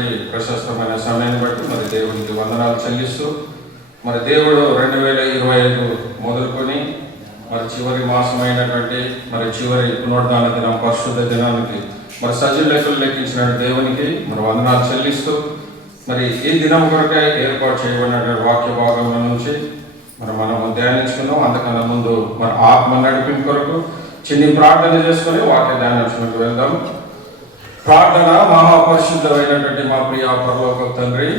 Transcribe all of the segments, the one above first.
ఇచ్చినటువంటి ప్రశస్తమైన సమయాన్ని బట్టి మరి దేవునికి వందనాలు చెల్లిస్తూ మరి దేవుడు 2025 మొదలుకొని మరి చివరి మాసమైనటువంటి మరి చివరి పునరుద్ధాన దినం పరిశుద్ధ దినానికి మరి సజీవ లెక్కలు లెక్కించిన దేవునికి మరి వందనాలు చెల్లిస్తూ మరి ఈ దినం కొరకై ఏర్పాటు చేయబడిన వాక్య భాగంలో నుంచి మరి మనము ధ్యానించుకున్నాం. అంతకన్నా ముందు మరి ఆత్మ నడిపింపు కొరకు చిన్ని ప్రార్థన చేసుకుని వాక్య ధ్యానించుకుంటూ వెళ్దాం. ప్రార్థన. మహాపరిశుద్ధమైనటువంటి మా ప్రియ పరలోక తండ్రి,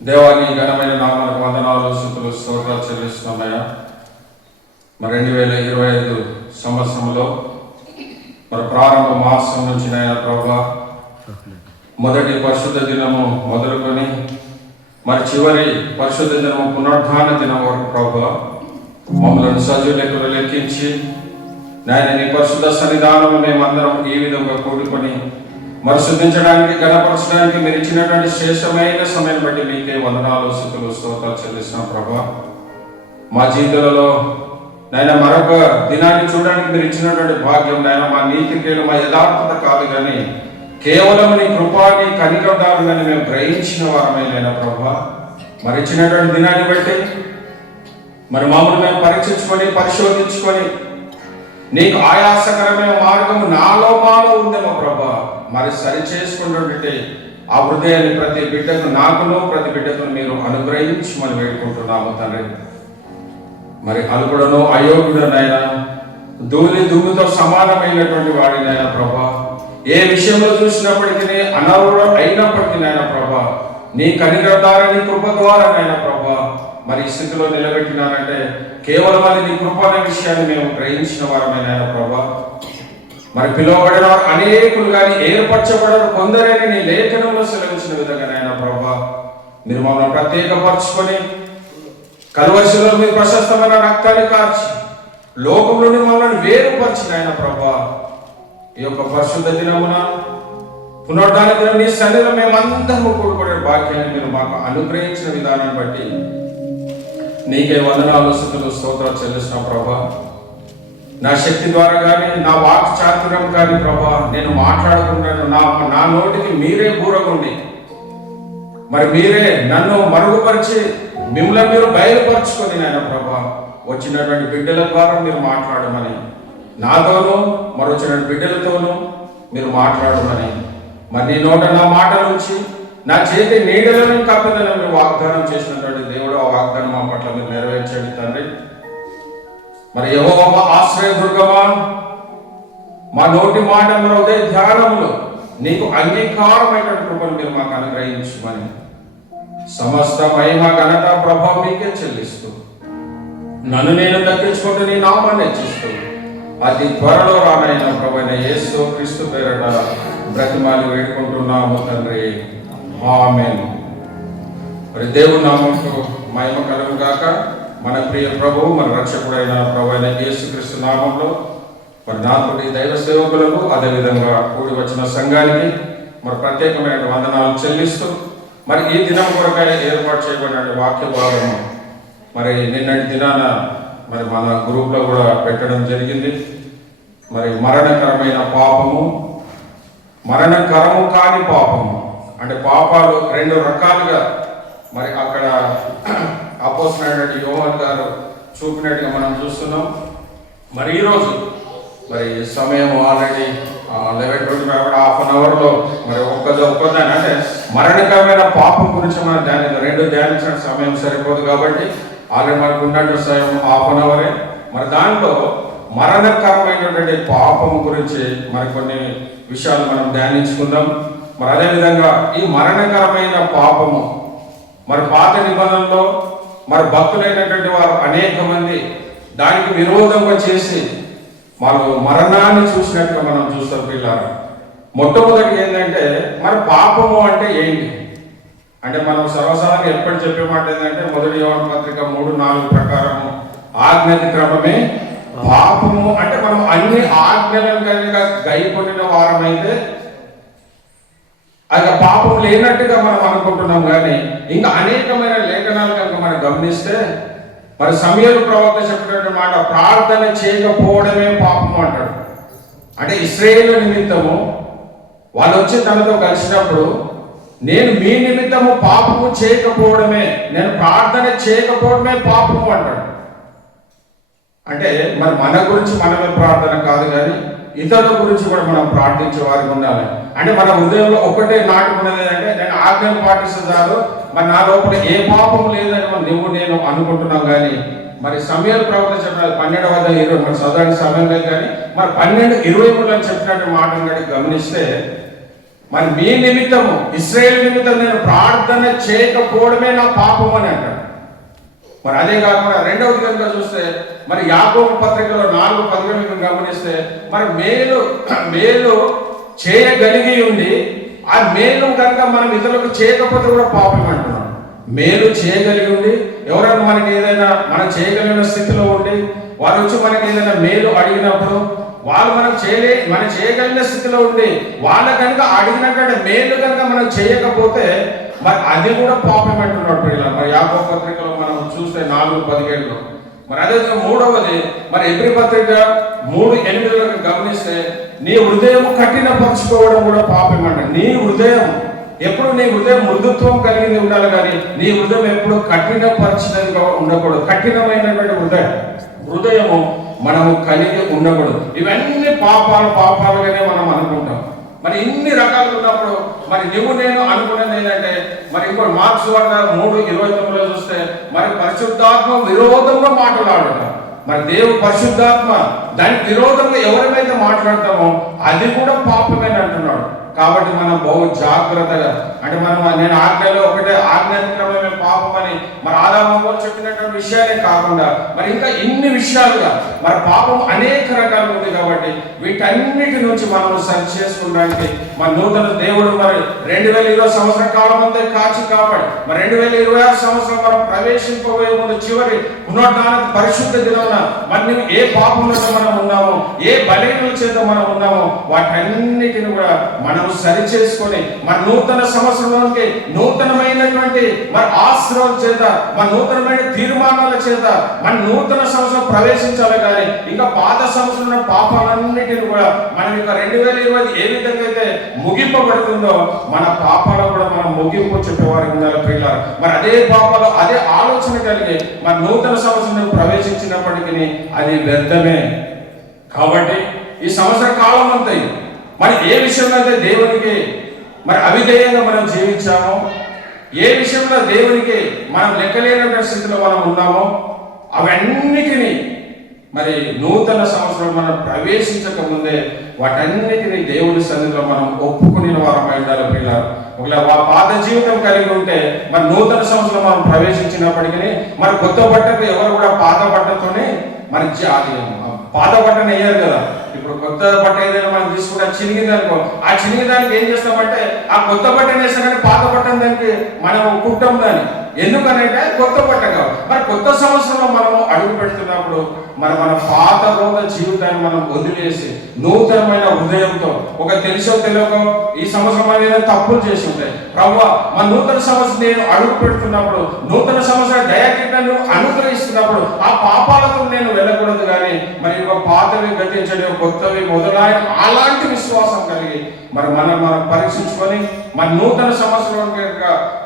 దేవాని ఘనమైన నామానికి వందనాలు, స్తుతులు, స్తోత్రాలు చెల్లిస్తున్నాయా. మరి 2025 సంవత్సరంలో మరి ప్రారంభ మాసం నుంచి నాయన ప్రభా మొదటి పరిశుద్ధ దినము మొదలుకొని మరి చివరి పరిశుద్ధ దినము పునరుద్ధాన దినం వరకు ప్రభా మమ్మల్ని సజీవ లెక్కలు లెక్కించి నాయన నీ పరిశుద్ధ సన్నిధానం మేమందరం ఈ విధంగా కూడుకొని మరి శుద్ధించడానికి గణపరచడానికి మీరు ఇచ్చినటువంటి శ్రేష్టమైన సమయం బట్టి మీకే వందనాలు, స్తుతులు, స్తోత్రాలు చెల్లిస్తున్నాం ప్రభా. మా జీవితాలలో నాయన మరొక దినాన్ని చూడడానికి మీరు ఇచ్చినటువంటి భాగ్యం నాయన మా నీతి క్రియలు మా యథార్థత కాదు కానీ కేవలం నీ కృపాని కనికరదారులని మేము గ్రహించిన వారమైన ప్రభా. మరి ఇచ్చినటువంటి దినాన్ని బట్టి మరి మమ్మల్ని మేము పరీక్షించుకొని పరిశోధించుకొని నీకు ఆయాసకరమైన మార్గము నాలో మాలో ఉందేమో ప్రభా మరి సరి చేసుకుంటుంటే ఆ హృదయాన్ని ప్రతి బిడ్డకు నాకును ప్రతి బిడ్డకు మీరు అనుగ్రహించమని వేడుకుంటున్నాము తండ్రి. మరి అల్పుడను అయోగ్యుడనైనా ధూళి దుమ్ముతో సమానమైనటువంటి వాడినైనా ప్రభా, ఏ విషయంలో చూసినప్పటికీ అనర్హుడు అయినప్పటికీ నాయన ప్రభా నీ కనికరదార నీ కృప ద్వారా నాయన ప్రభా మరి ఈ స్థితిలో నిలబెట్టినానంటే కేవలం అది నీ కృప అనే విషయాన్ని మేము గ్రహించిన వారమైన ప్రభా. మరి పిలువబడిన వారు అనేకులు కానీ ఏర్పరచబడరు కొందరైనా నీ లేఖనంలో సెలవించిన విధంగా నాయన ప్రభా మీరు మమ్మల్ని ప్రత్యేకపరచుకొని కల్వరిశిలో మీరు ప్రశస్తమైన రక్తాన్ని కార్చి లోకంలోని మమ్మల్ని వేరుపరిచిన ఆయన ప్రభా ఈ యొక్క పరిశుద్ధ దినమున పునరుద్ధాన దినం నీ సన్నిధిలో మేమందరము కూడుకునే భాగ్యాన్ని మీరు మాకు అనుగ్రహించిన విధానాన్ని బట్టి నీకే వందనాలు, స్తుతులు, స్తోత్రాలు చెల్లిస్తున్నాం ప్రభా. నా శక్తి ద్వారా కానీ నా వాక్ చాతుర్యం కానీ ప్రభా నేను మాట్లాడుకుంటాను నా నోటికి మీరే బూరగుండి మరి మీరే నన్ను మరుగుపరిచి మిమ్మల్ని మీరు బయలుపరచుకొని నాయన ప్రభా వచ్చినటువంటి బిడ్డల ద్వారా మీరు మాట్లాడమని నాతోనూ మరి వచ్చిన బిడ్డలతోనూ మీరు మాట్లాడమని మరి నీ నోట నా మాట నుంచి నా చేతి నీడలను కప్పిదలను మీరు వాగ్దానం చేసినటువంటి దేవుడు ఆ వాగ్దానం మా పట్ల మీరు నెరవేర్చండి తండ్రి. మరి యెహోవా ఆశ్రయదుర్గమా మా నోటి మాట మన ఉదయ ధ్యానములు నీకు అంగీకారమైనటువంటి కృపను మీరు మాకు అనుగ్రహించమని సమస్త మహిమ ఘనత ప్రభావం మీకే చెల్లిస్తూ నన్ను నేను దక్కించుకుంటూ నీ నామాన్ని హెచ్చిస్తూ అతి త్వరలో రానైన ప్రభువైన యేసు క్రీస్తు పేరట బ్రతిమాలి వేడుకుంటున్నాము తండ్రి, ఆమేన్. మరి దేవుని నామముకు మహిమ కలుగు గాక. మన ప్రియ ప్రభువు మన రక్షకుడైన ప్రభువైన యేసు క్రీస్తు నామంలో మరి నాతోటి దైవ సేవకులకు అదేవిధంగా కూడి వచ్చిన సంఘానికి మరి ప్రత్యేకమైన వందనాలు చెల్లిస్తూ మరి ఈ దినం కొరకై ఏర్పాటు చేయబడిన వాక్య భాగము మరి నిన్నటి దినాన మరి మన గ్రూప్లో కూడా పెట్టడం జరిగింది. మరి మరణకరమైన పాపము, మరణకరము కాని పాపము అంటే పాపాలు 2 రకాలుగా మరి అక్కడ అపోస్తలుడైన యోహాను గారు చూపినట్టుగా మనం చూస్తున్నాం. మరి ఈరోజు మరి సమయం ఆల్రెడీ 11:20 హాఫ్ అన్ అవర్లో మరి ఒక్కదాని అంటే మరణకరమైన పాపం గురించి మనం రెండు ధ్యానించిన సమయం సరిపోదు కాబట్టి ఆల్రెడీ మనకు ఉన్నట్టు సమయం హాఫ్ అన్ అవరే. మరి దాంట్లో మరణకరమైనటువంటి పాపం గురించి మరి కొన్ని విషయాలు మనం ధ్యానించుకుందాం. మరి అదేవిధంగా ఈ మరణకరమైన పాపము మరి పాత నిబంధనలో మరి భక్తులైనటువంటి వారు అనేక మంది దానికి విరోధంగా చేసి వాళ్ళు మరణాన్ని చూసినట్టుగా మనం చూస్తాం పిల్లలు. మొట్టమొదటి ఏంటంటే మరి పాపము అంటే ఏంటి అంటే మనం సర్వసాధారణంగా ఎప్పటి చెప్పే మాట ఏంటంటే మొదటి యోహాను పత్రిక 3:4 ప్రకారము ఆజ్ఞాతి క్రమమే పాపము. అంటే మనం అన్ని ఆజ్ఞలను కనుక గైకొనిన వారమైతే అది పాపం లేనట్టుగా మనం అనుకుంటున్నాం. కానీ ఇంకా అనేకమైన లేఖనాలు కనుక మనం గమనిస్తే మరి సమూయేలు ప్రవక్త చెప్పినటువంటి మాట ప్రార్థన చేయకపోవడమే పాపము అంటాడు. అంటే ఇశ్రాయేలు నిమిత్తము వాళ్ళు వచ్చి తనతో కలిసినప్పుడు నేను మీ నిమిత్తము పాపము చేయకపోవడమే, నేను ప్రార్థన చేయకపోవడమే పాపము అంటాడు. అంటే మరి మన గురించి మనమే ప్రార్థన కాదు, కానీ ఇతరుల గురించి కూడా మనం ప్రార్థించే వారికి ఉండాలి. అంటే మన హృదయంలో ఒకటే నాటుకున్నది అంటే నేను ఆజ్ఞలు పాటిస్తున్నారు, మరి నా లోపల ఏ పాపం లేదని నేను అనుకుంటున్నాం. కానీ మరి సమయాలు ప్రవక్త చెప్పినది 12:20 మరి చదవని సమయం లేదు, కానీ మరి 12:23 అని చెప్పినట్టు మాటను కానీ గమనిస్తే, మరి మీ నిమిత్తము ఇశ్రాయేలు నిమిత్తం నేను ప్రార్థన చేయకపోవడమే నా పాపం అని అంటాడు. మరి అదే కాకుండా రెండవది కనుక చూస్తే, మరి యాకోబు పత్రికలో 4:15 గమనిస్తే, మరి మేలు చేయగలిగి ఉండి ఆ మేలు కనుక మనం ఇతరులకు చేయకపోతే కూడా పాపం అంటున్నాం. మేలు చేయగలిగి ఉండి ఎవరైనా మనకి ఏదైనా మనం చేయగలిగిన స్థితిలో ఉండి వారు వచ్చి మనకి ఏదైనా మేలు అడిగినప్పుడు వాళ్ళు మనం చేయగలిగిన స్థితిలో ఉండి వాళ్ళ కనుక అడిగినటువంటి మేలు కనుక మనం చేయకపోతే మరి అది కూడా పాపం అంటున్నాడు పిల్లలు. మరి యాకోబు పత్రికలో మనం చూస్తే 4:17 మరి అదే మూడవది మరి ఎబ్రీ పత్రిక 3:8 గమనిస్తే, నీ హృదయం కఠినపరచుకోవడం కూడా పాపం అంట. నీ హృదయం ఎప్పుడు నీ హృదయం మృదుత్వం కలిగింది ఉండాలి, కానీ నీ హృదయం ఎప్పుడు కఠినపరిచినదిగా ఉండకూడదు. కఠినమైనటువంటి హృదయము మనము కలిగి ఉండకూడదు. ఇవన్నీ పాపాలుగానే మనం అనుకుంటాం. మరి ఇన్ని రకాలు ఉన్నప్పుడు మరి నేను అనుకున్నది ఏంటంటే, మరి ఇంకోటి మార్క్స్ 3:29 చూస్తే, మరి పరిశుద్ధాత్మ విరోధంగా మాట్లాడట. మరి దేవుడు పరిశుద్ధాత్మ దానికి విరోధంగా ఎవరిమైతే మాట్లాడతామో అది కూడా పాపమే అంటున్నాడు. కాబట్టి మనం బహు జాగ్రత్తగా, అంటే నేను ఆజ్ఞలో ఒకటే ఆజ్ఞాతిక్రమమే పాపం అని మరి ఆదాము చెప్పినటువంటి విషయాలే కాకుండా మరి ఇంకా ఇన్ని విషయాలుగా మరి పాపం అనేక రకాలు ఉంది. కాబట్టి వీటన్నిటి నుంచి మనం సరి చేసుకోవడానికి మన నూతన దేవుడు మరి 2020 సంవత్సరం కాలం అంతా కాచి కాపాడి మరి 2026 సంవత్సరం మనం ప్రవేశింపబోయే ముందు చివరి పునరుద్ధాన పరిశుద్ధ దినమున మరి ఏ పాపంలో మనం ఉన్నామో, ఏ బలహీనల చేత మనం ఉన్నామో వాటన్నిటిని కూడా మనం సరి చేసుకొని మన నూతన సంవత్సరంలోకి నూతనమైనటువంటి మరి ఆశ్రయం చేత మన నూతనమైన తీర్మానాల చేత మన నూతన సంవత్సరం ప్రవేశించాలి. కానీ ఇంకా పాత సంవత్సరం పాపాలన్నిటిని కూడా మనం ఇంకా 2020 ఏ విధంగా అయితే ముగింపబడుతుందో మన పాపాలు కూడా మనం ముగింపు చెప్పేవారికి ఉండాలి పిల్లలు. మరి అదే పాపాలు అదే ఆలోచన కలిగి మన నూతన సంవత్సరం ప్రవేశించినప్పటికీ అది వ్యర్థమే. కాబట్టి ఈ సంవత్సర కాలం అంతా మరి ఏ విషయంలో అయితే దేవునికి మరి అవిధేయంగా మనం జీవించామో, ఏ విషయంలో దేవునికి మనం లెక్కలేనటువంటి స్థితిలో మనం ఉన్నామో అవన్నిటినీ మరి నూతన సంవత్సరం మనం ప్రవేశించక ముందే వాటన్నిటిని దేవుడి సన్నిధిలో మనం ఒప్పుకుని వారమై ఉండాలి పిల్లలు. ఒకవేళ పాత జీవితం కలిగి ఉంటే మరి నూతన సంవత్సరం మనం ప్రవేశించినప్పటికీ మరి కొత్త బట్టకు ఎవరు కూడా పాత బట్టతోనే మరి పాత బట్టను వేయరు కదా. ఇప్పుడు కొత్త బట్ట ఏదైనా మనం తీసుకుంటే చినిగింది అనుకో, ఆ చినిగిదానికి ఏం చేస్తామంటే ఆ కొత్త బట్టను వేస్తాం, కానీ పాత బట్టను దానికి మనం కుట్టం దాన్ని. ఎందుకనంటే కొత్త బట్ట కాదు. మరి కొత్త సంవత్సరంలో మనము అడుగు పెడుతున్నప్పుడు మన పాత రోజు జీవితాన్ని మనం వదిలేసి నూతనమైన హృదయంతో ఒక తెలుసో తెలియకో ఈ సంవత్సరం అనేది తప్పులు చేసి ఉంటాయి. ప్రభువా మన నూతన సంవత్సరం నేను అడుగు పెడుతున్నప్పుడు నూతన సంవత్సరం దయాకిరణను అనుగ్రహిస్తున్నప్పుడు ఆ పాపాలతో నేను వెళ్ళకూడదు, కానీ మరి ఒక పాతవి గతించడం కొత్తవి మొదలైన అలాంటి విశ్వాసం కలిగి మరి మనం పరీక్షించుకొని మన నూతన సంవత్సరం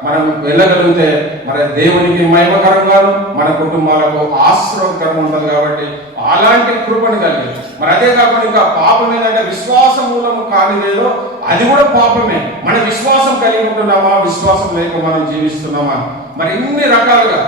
మనం వెళ్ళగలిగితే మరి దేవునికి మహిమకరంగాను మన కుటుంబాలకు ఆశీర్వాదకరంగా ఉంటుంది. కాబట్టి అలాంటి కృపను కలిగి మరి అదే కాకుండా ఇంకా పాపం ఏంటంటే విశ్వాస మూలము కానిదేదో అది కూడా పాపమే. మన విశ్వాసం కలిగి ఉంటున్నామా, విశ్వాసం లేక మనం జీవిస్తున్నామా, మరి ఇన్ని రకాలుగా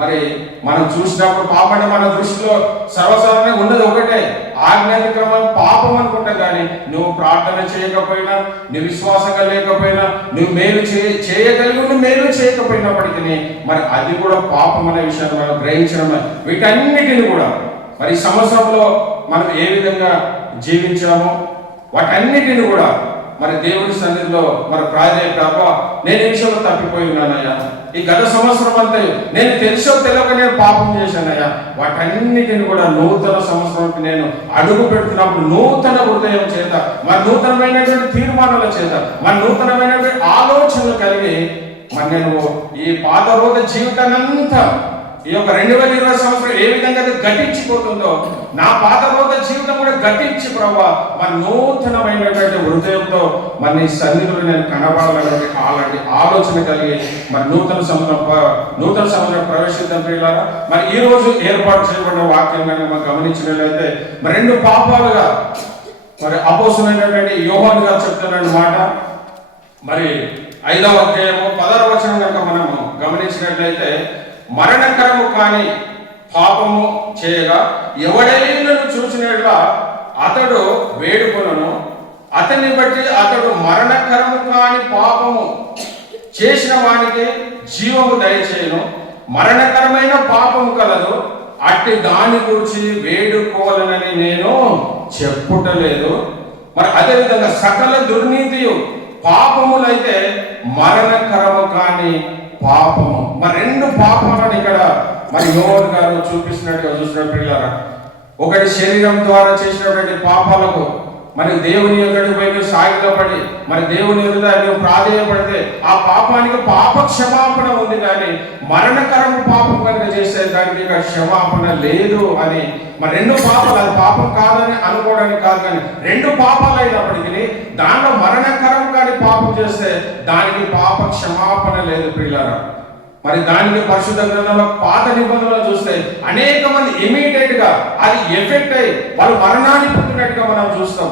మరి మనం చూసినప్పుడు పాపం అంటే మన దృష్టిలో సర్వసాధారణంగా ఉన్నది ఒకటే, ఆజ్ఞాతిక్రమం పాపం అనుకుంటా. కానీ నువ్వు ప్రార్థన చేయకపోయినా, నువ్వు విశ్వాసంగా లేకపోయినా, నువ్వు మేలు చేయగలిగి ఉండి మేలు చేయకపోయినప్పటికీ మరి అది కూడా పాపం అనే విషయాన్ని మనం గ్రహించడం. వీటన్నిటిని కూడా మరి సంవత్సరంలో మనం ఏ విధంగా జీవించామో వాటన్నిటిని కూడా మరి దేవుడి సన్నిధిలో మరి ప్రభా నేను ఈ విషయంలో తప్పిపోయి ఉన్నానయ్యా, ఈ గత సంవత్సరం అంతా నేను తెలుసో తెలియక నేను పాపం చేశానయ్యా, వాటన్నిటిని కూడా నూతన సంవత్సరానికి నేను అడుగు పెడుతున్నప్పుడు నూతన హృదయం చేత మరి నూతనమైనటువంటి తీర్మానాల చేత మరి నూతనమైనటువంటి ఆలోచనలు కలిగి మరి నేను ఈ పాత రోజు జీవితాన్నంతా ఈ యొక్క 2020 సంవత్సరం ఏ విధంగా గతించిపోతుందో నా పాత రోజు జీవితం కూడా గతించి ప్రభావ మరి నూతనమైనటువంటి హృదయంతో మరి నీ సన్నిధిలో నేను కనబడాలని కావాలని అలాంటి ఆలోచన కలిగి మరి నూతన సంవత్సరం ప్రవేశిద్దాం ప్రియులారా. మరి ఈ రోజు ఏర్పాటు చేయబడిన వాక్యం కనుక మనం గమనించినట్లయితే మరి 2 పాపాలుగా మరి అపోస్తలుడైనటువంటి యోహాను గారు చెప్తున్న మాట మరి 5వ అధ్యాయము 16వ వచనం కనుక మనము గమనించినట్లయితే మరణకరము కాని పాపము చేయగా ఎవడైనను చూసినట్లా అతడు వేడుకొనను, అతన్ని బట్టి అతడు మరణకరము కాని పాపము చేసిన వానికి జీవము దయచేయను. మరణకరమైన పాపము కలదు, అట్టి దాని గురించి వేడుకోవాలని నేను చెప్పుటలేదు. మరి అదేవిధంగా సకల దుర్నీతియు పాపములైతే మరణకరము కాని పాపము. మరి 2 పాపాలను ఇక్కడ మరి యోహాను గారు చూపిస్తున్నట్టుగా చూసిన పిల్లరా, ఒకటి శరీరం ద్వారా చేసినటువంటి పాపాలకు మరి దేవుని ఎదుటి పోయి సాగిలపడి మరి దేవుని ఎదుట నువ్వు ప్రాధేయపడితే ఆ పాపానికి పాప క్షమాపణ ఉంది, కానీ మరణకరము పాపం కనుక చేసే దానికి ఇక క్షమాపణ లేదు అని. మరి 2 పాపాలు, అది పాపం కాదని అనుకోవడానికి కాదు, కానీ 2 పాపాలు అయినప్పటికీ దాంట్లో మరణకరం కానీ పాపం చేస్తే దానికి పాప క్షమాపణ లేదు పిల్లరా. మరి దానికి పరిశుద్ధ గ్రంథంలో పాత నిబంధనలు చూస్తే అనేక మంది ఇమీడియట్ గా అది ఎఫెక్ట్ అయ్యి వాళ్ళు మరణాన్ని పొందినట్టుగా మనం చూస్తాం.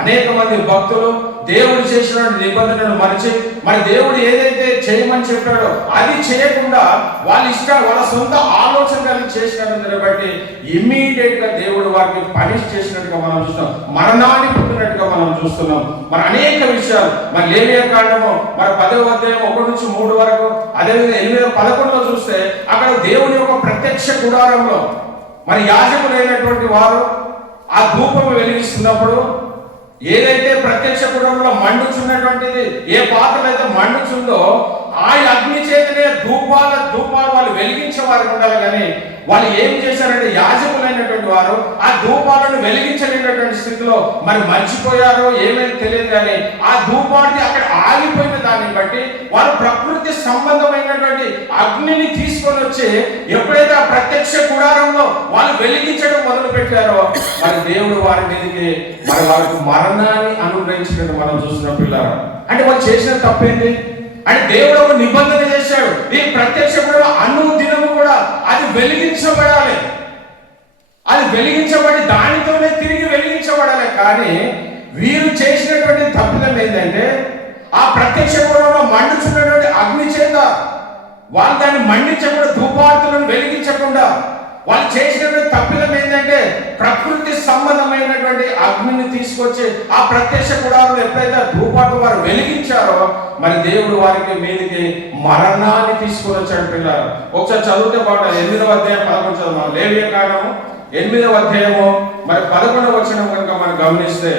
అనేక మంది భక్తులు దేవుడు చేసిన నిబంధనలను మరిచి మరి దేవుడు ఏదైతే చేయమని చెప్పాడో అది చేయకుండా వాళ్ళ సొంత ఆలోచన కలిగి చేసినట్టుని బట్టి ఇమ్మీడియట్ గా దేవుడు వారికి పనిష్ చేసినట్టుగా మనం చూస్తాం, మరణాన్ని పొందినట్టుగా మనం చూస్తున్నాం. మరి అనేక విషయాలు మరి లేవియా కాండము మరి 10వ అధ్యాయం 1 నుంచి 3 వరకు, అదేవిధంగా 8-11లో చూస్తే అక్కడ దేవుని యొక్క ప్రత్యక్ష గుడారంలో మరి యాజకులైనటువంటి వారు ఆ ధూపము వెలిగిస్తున్నప్పుడు ఏదైతే ప్రత్యక్ష గుడంలో మండుచున్నటువంటిది ఏ పాత్రలో అయితే మండుచుందో ఆ అగ్ని చేతనే ధూపాలు వాళ్ళు వెలిగించేవారు ఉండాలి. కానీ వాళ్ళు ఏం చేశారంటే యాజకులైనటువంటి వారు ఆ ధూపాలను వెలిగించలేనటువంటి స్థితిలో మరి మర్చిపోయారో ఏమేమి తెలియదు, కానీ ఆ ధూపాన్ని అక్కడ ఆగిపోయిన దాన్ని బట్టి వారు ప్రకృతి సంబంధమైనటువంటి అగ్నిని తీసుకొని వచ్చి ఎప్పుడైతే ఆ ప్రత్యక్ష గుడారంలో వాళ్ళు వెలిగించడం మొదలు పెట్టారో మరి దేవుడు వారి మీదకి మరి వారికి మరణాన్ని అనుగ్రహించినట్టు మనం చూసిన పిల్లలు. అంటే వాళ్ళు చేసిన తప్పేంటి అంటే దేవుడు ఒక నిబంధన చేశాడు, ఈ ప్రత్యక్ష గుడారం అనుదినము కూడా అది వెలిగించబడాలి, అది వెలిగించబడి దానితోనే తిరిగి వెలిగించబడాలి. కానీ వీరు చేసినటువంటి తప్పిదం ఏంటంటే ఆ ప్రత్యక్ష గుడారంలో మండుచున్నటువంటి అగ్ని చేత వాళ్ళు దాన్ని మండించకుండా ధూపార్తులను వెలిగించకుండా వాళ్ళు చేసినటువంటి తప్పిదం ఏంటంటే ప్రకృతి సంబంధమైనటువంటి అగ్నిని తీసుకొచ్చి ఆ ప్రత్యక్ష గుడారంలో ఎప్పుడైతే ధూపార్తులు వారు వెలిగించారో మరి దేవుడు వారికి మీదికి మరణాన్ని తీసుకొని వచ్చాడు పిల్లలు. ఒకసారి చదివితే బాగుంటుంది. 8వ అధ్యాయం 11 చదువు. లేవియా కాండము 8వ అధ్యాయము మరి 11వ వచనం కనుక మనం గమనిస్తే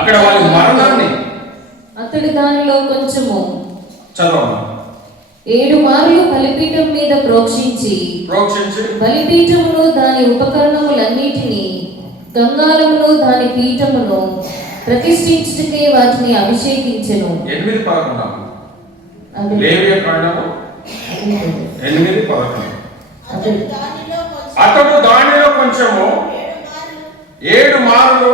అక్కడ వాళ్ళ మరణాన్ని అతడు దానిలో కొంచెము చదవమ్మా. 7 మార్లు బలిపీఠం మీద ప్రోక్షించి బలిపీఠమును దాని ఉపకరణములన్నిటినీ గంగాళమును దాని పీఠమును ప్రతిష్ఠించుటకే వాటిని అభిషేకించెను. 8:11 లేవియా కాండము 8:11 అతడు దానిలో కొంచెము 7 మార్లు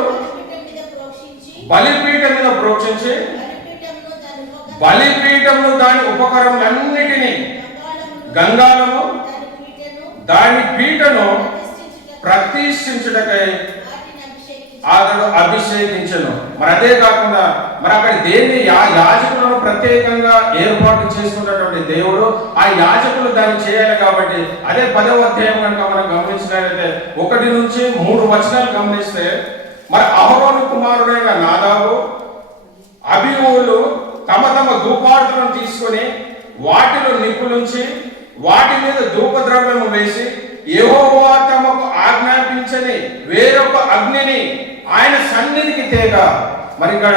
బలిపీఠం మీద ప్రోక్షించి బలిపీఠమును దాని ఉపకరణములన్నిటినీ గంగాళము దాని పీఠను ప్రతిష్ఠించుటకై అతడు అభిషేకించను. మరి అదే కాకుండా మరి అక్కడ దేన్ని యాజకులను ప్రత్యేకంగా ఏర్పాటు చేసుకున్నటువంటి దేవుడు ఆ యాజకులు దాన్ని చేయాలి. కాబట్టి అదే 10వ అధ్యాయం కనుక మనం గమనించినట్లయితే 1 నుంచి 3 వచనాలు గమనిస్తే మరి అహరోను కుమారుడైన నాదాబు అబీహులు తమ ధూపార్తులను తీసుకొని వాటిలో నిప్పులుంచి వాటి మీద ధూపద్రవ్యము వేసి యెహోవా తమకు ఆజ్ఞాపించని వేరొక అగ్నిని ఆయన సన్నిధికి తేగా. మరి ఇక్కడ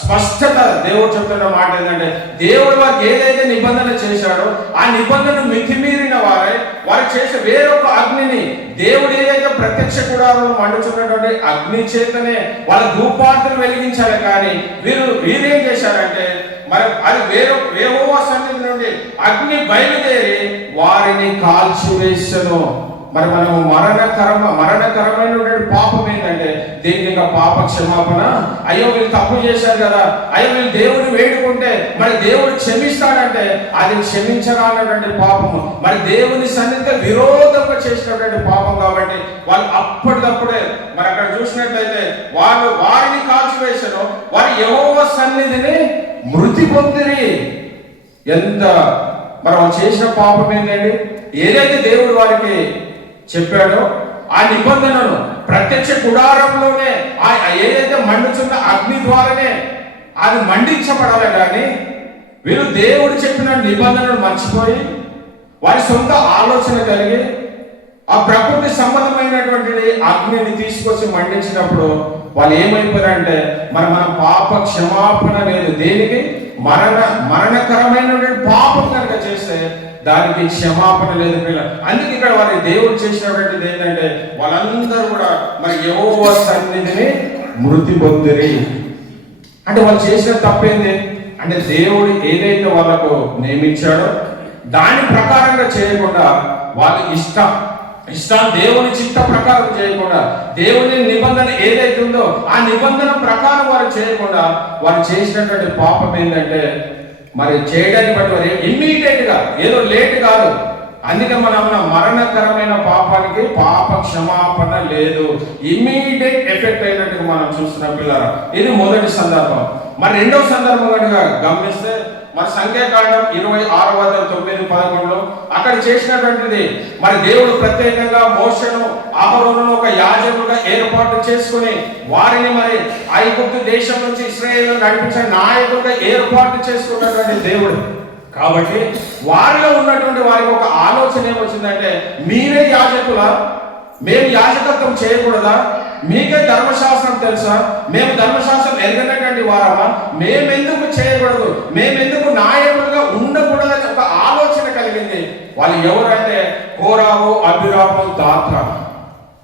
స్పష్టత దేవుడు చెప్తున్న మాట ఏంటంటే దేవుడు వారికి ఏదైతే నిబంధన చేశాడో ఆ నిబంధన మితిమీరిన వారు చేసే వేరొక అగ్నిని దేవుడు ఏదైతే ప్రత్యక్ష గుడారంలో మండుచున్నటువంటి అగ్ని చేతనే వాళ్ళ ధూపార్తులు వెలిగించాలి. కానీ వీరేం చేశారంటే మరి అది యెహోవా సన్నిధి నుండి అగ్ని బయలుదేరి వారిని కాల్చివేసెను. మరి మనము మరణకరమైనటువంటి పాపం ఏంటంటే దీనికి ఇంకా పాప క్షమాపణ. అయ్యో వీళ్ళు తప్పు చేశారు కదా, అయ్యో వీళ్ళు దేవుడిని వేడుకుంటే మరి దేవుడు క్షమిస్తాడంటే అది క్షమించరానటువంటి పాపము, మరి దేవుని సన్నిధితో విరోధంగా చేసినటువంటి పాపం. కాబట్టి వాళ్ళు అప్పటికప్పుడే మరి అక్కడ చూసినట్లయితే వాళ్ళు వారిని కాల్చివేశారు, వారి యెహోవా సన్నిధిని మృతి పొందిరి. ఎంత మరి వాళ్ళు చేసిన పాపం ఏంటండి? ఏదైతే దేవుడు వారికి చెప్పాడో ఆ నిబంధనను ప్రత్యక్ష గుడారంలోనే ఏదైతే మండుచున్న అగ్ని ద్వారానే అది మండించబడాలి. కానీ వీళ్ళు దేవుడు చెప్పిన నిబంధనను మర్చిపోయి వారి సొంత ఆలోచన కలిగి ఆ ప్రకృతి సంబంధమైనటువంటి అగ్నిని తీసుకొచ్చి మండించినప్పుడు వాళ్ళు ఏమైపోయారంటే మన పాప క్షమాపణ లేదు. దేనికి? మరణకరమైనటువంటి పాపం కనుక చేస్తే దానికి క్షమాపణ లేదు పిల్ల. అందుకే ఇక్కడ వారి దేవుడు చేసినటువంటిది ఏంటంటే వాళ్ళందరూ కూడా మరి యెహోవా సన్నిధిని మృతి పొందిరి. అంటే వాళ్ళు చేసిన తప్పేంది అంటే దేవుడు ఏదైతే వాళ్ళకు నియమించాడో దాని ప్రకారంగా చేయకుండా వాళ్ళు ఇష్టం దేవుని చిత్త ప్రకారం చేయకుండా, దేవుని నిబంధన ఏదైతే ఉందో ఆ నిబంధన ప్రకారం వారు చేయకుండా వారు చేసినటువంటి పాపం ఏంటంటే మరి చేయడాన్ని బట్టి వారు ఇమ్మీడియట్ గా, ఏదో లేట్ కాదు. అందుకే మనం మరణకరమైన పాపానికి పాప క్షమాపణ లేదు, ఇమ్మీడియట్ ఎఫెక్ట్ అయినట్టుగా మనం చూస్తున్నాం పిల్లరా. ఇది మొదటి సందర్భం. మరి రెండవ సందర్భం కనుక గమనిస్తే మరి సంఖ్యాకాండం 26:9-11 అక్కడ చేసినటువంటిది మరి దేవుడు ప్రత్యేకంగా మోషేను అహరోనును ఒక యాజకులుగా ఏర్పాటు చేసుకుని వారిని మరి ఐగుప్తు దేశం నుంచి ఇశ్రాయేలు నడిపించే నాయకులుగా ఏర్పాటు చేసుకున్నటువంటి దేవుడు. కాబట్టి వారిలో ఉన్నటువంటి వారికి ఒక ఆలోచన ఏమొచ్చిందంటే మీరే యాజకులా, మేము యాజకత్వం చేయకూడదా, మీకే ధర్మశాస్త్రం తెలుసా, మేము ధర్మశాస్త్రం ఎరగనటువంటి వారమా, మేమెందుకు చేయకూడదు, మేమెందుకు నాయకులుగా ఉండకూడదని ఒక ఆలోచన కలిగింది. వాళ్ళు ఎవరంటే కోరాహు, అబీరాము, దాతాను.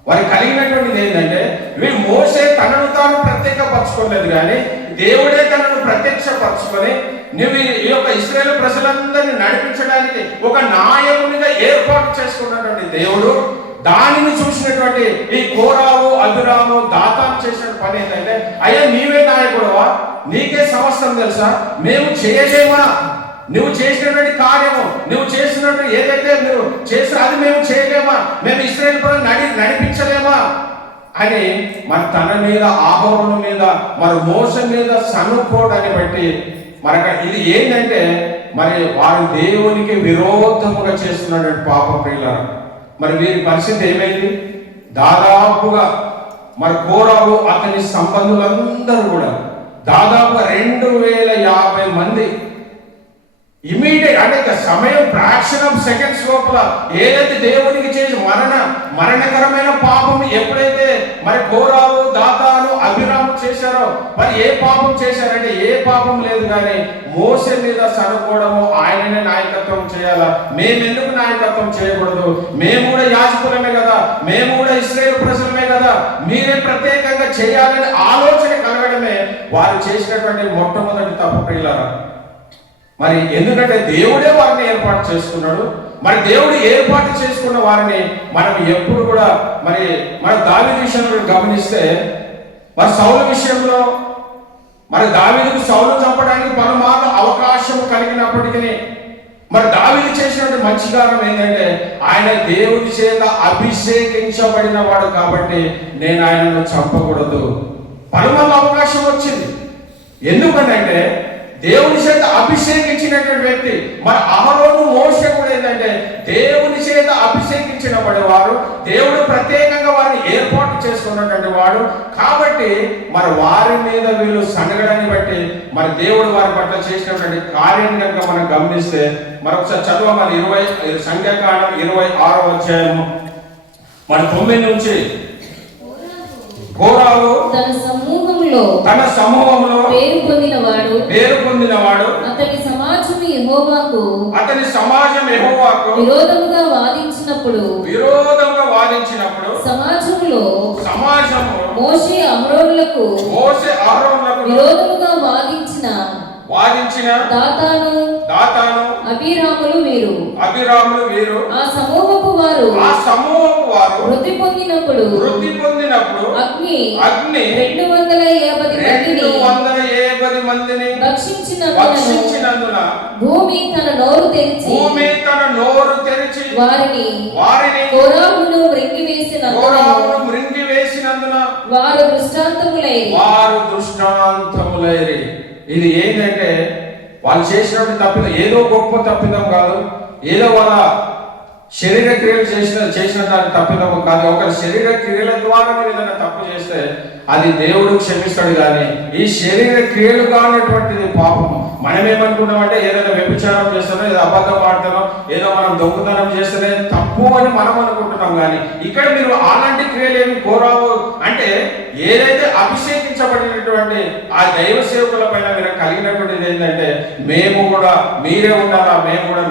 వారికి కలిగినటువంటిది ఏంటంటే వీళ్ళు మోసే తనను తాను ప్రత్యేకపరచుకోలేదు, కానీ దేవుడే తనను ప్రత్యక్షపరచుకొని నువ్వు ఈ యొక్క ఇశ్రాయేలు ప్రజలందరినీ నడిపించడానికి ఒక నాయకునిగా ఏర్పాటు చేసుకున్నటువంటి దేవుడు దానిని చూసినటువంటి ఈ కోరాహు, అబీరాము, దాతాను చేసిన పని ఏంటంటే అయ్యా నీవే నాయకుడవా, నీకే సమస్తం తెలుసా, మేము చేయలేమా, నువ్వు చేసినటువంటి కార్యము, నువ్వు చేసినట్టు ఏదైతే నువ్వు చేసిన అది మేము చేయలేమా, మేము ఇశ్రాయేలు ప్రజలను నడిపించలేమా అని మరి తన మీద, అహరోను మీద, మరి మోసే మీద సనుకోవడాన్ని బట్టి మరి ఇది ఏంటంటే మరి వారు దేవునికి విరోధముగా చేస్తున్నటువంటి పాపం ప్రియులారా. మరి వీరి పరిస్థితి ఏమైంది? దాదాపుగా మరి కోరాహు అతని సంబంధులందరూ కూడా దాదాపు 2050 మంది ఇమీడియట్ అంటే సమయం ఫ్రాక్షన్ ఆఫ్ సెకండ్స్ లోపల ఏదైతే దేవునికి చేసి మరణకరమైన పాపం ఎప్పుడైతే మరి కోరాహు, దాతాను, అబీరాము చేశారో మరి ఏ పాపం చేశారంటే ఏ పాపం లేదు, కానీ మోసే మీద సనుకోవడము, ఆయననే నాయకత్వం చేయాలా, మేమెందుకు నాయకత్వం చేయకూడదు, మేము కూడా యాజకులమే కదా, మేము కూడా ఇశ్రాయేలు ప్రజలమే కదా, మీరే ప్రత్యేకంగా చేయాలని ఆలోచన కలగడమే వారు చేసినటువంటి మొట్టమొదటి తప్పు ప్రియులారా. మరి ఎందుకంటే దేవుడే వారిని ఏర్పాటు చేసుకున్నాడు. మరి దేవుడు ఏర్పాటు చేసుకున్న వారిని మనం ఎప్పుడు కూడా మరి మన దావీదు విషయంలో గమనిస్తే మరి సౌలు విషయంలో మరి దావీదుకు సౌలు చంపడానికి పలుమార్లు అవకాశం కలిగినప్పటికీ మరి దావీదు చేసినటువంటి మంచి కారణం ఏంటంటే ఆయన దేవుడి చేత అభిషేకించబడిన వాడు కాబట్టి నేను ఆయనను చంపకూడదు. పలుమార్లు అవకాశం వచ్చింది. ఎందుకంటే దేవుని చేత అభిషేకించినటువంటి వ్యక్తి. మరి అహరోను, మోషే కూడా ఏంటంటే దేవుని చేత అభిషేకించిన వాడు, దేవుడు ప్రత్యేకంగా వారిని ఏర్పాటు చేసుకున్నటువంటి వాడు. కాబట్టి మరి వారి మీద వీళ్ళు సనగడాన్ని బట్టి మరి దేవుడు వారి పట్ల చేసినటువంటి కార్యం కనుక మనం గమనిస్తే మరొకసారి చదవమని 20 సంఖ్యాకాండం 26వ మరి 9 నుంచి కోరాహు తన సమూహంలో పేరు పొందినవాడు అతని సమాజం యెహోవాకు విరోధముగా వాదించినప్పుడు సమాజము మోషే అహరోనులకు విరోధముగా వాదించిన దాతాను అబీరాములు వీరు ఆ సమూహపు పొందినప్పుడు అగ్ని 250 మందిని భక్షించినందున భూమి తన నోరు తెరిచి వారిని కోరాహును మృంగివేసినందున వారు దృష్టాంతములైరి. ఇది ఏంటంటే వాళ్ళు చేసినటువంటి తప్పిదం ఏదో గొప్ప తప్పిదం కాదు, ఏదో వాళ్ళ శరీర క్రియలు చేసిన తప్పిదము కాదు. ఒక శరీర క్రియల ద్వారా మీరు ఏదైనా తప్పు చేస్తే అది దేవుడు క్షమిస్తాడు. కానీ ఈ శరీర క్రియలు కానటువంటిది పాపము. మనం ఏమనుకుంటామంటే ఏదైనా వ్యభిచారం చేస్తానో, ఏదో అబద్ధం ఆడతానో, ఏదో మనం దొంగతనం చేస్తేనే తప్పు అని మనం అనుకుంటున్నాం. కానీ ఇక్కడ మీరు అలాంటి క్రియలు ఏమి కోరావు అంటే ఏదైతే అభిషేకించబడినటువంటి ఆ దైవ సేవకుల పైన మీరు కలిగినటువంటిది ఏంటంటే మేము కూడా మీరే ఉండాలా, మేము కూడా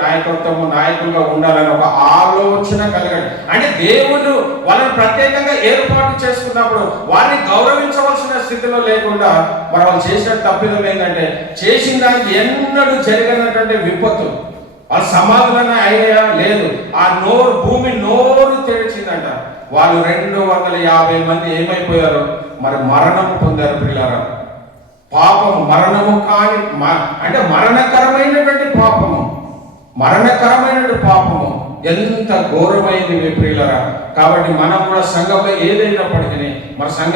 నాయకులుగా ఉండాలని ఒక ఆలోచన కలగండి. అంటే దేవుడు వాళ్ళని ప్రత్యేకంగా ఏర్పాటు చేసుకున్నప్పుడు వారిని గౌరవించవలసిన స్థితిలో లేకుండా మరి వాళ్ళు చేసిన తప్పిదం ఏంటంటే చేసిన దానికి ఎన్నడూ జరిగినటువంటి విపత్తు. వాళ్ళ సమాధులన్నా అయినా లేదు, ఆ భూమి నోరు తెరిచిందంట. వాళ్ళు 250 మంది ఏమైపోయారు? మరి మరణము పొందారు. పిల్లరా, పాపము మరణము కాని అంటే మరణకరమైనటువంటి పాపము ఎంత ఘోరమైంది ప్రియులరా. కాబట్టి మనం కూడా సంఘంలో ఏదైనప్పటికీ మన సంఘ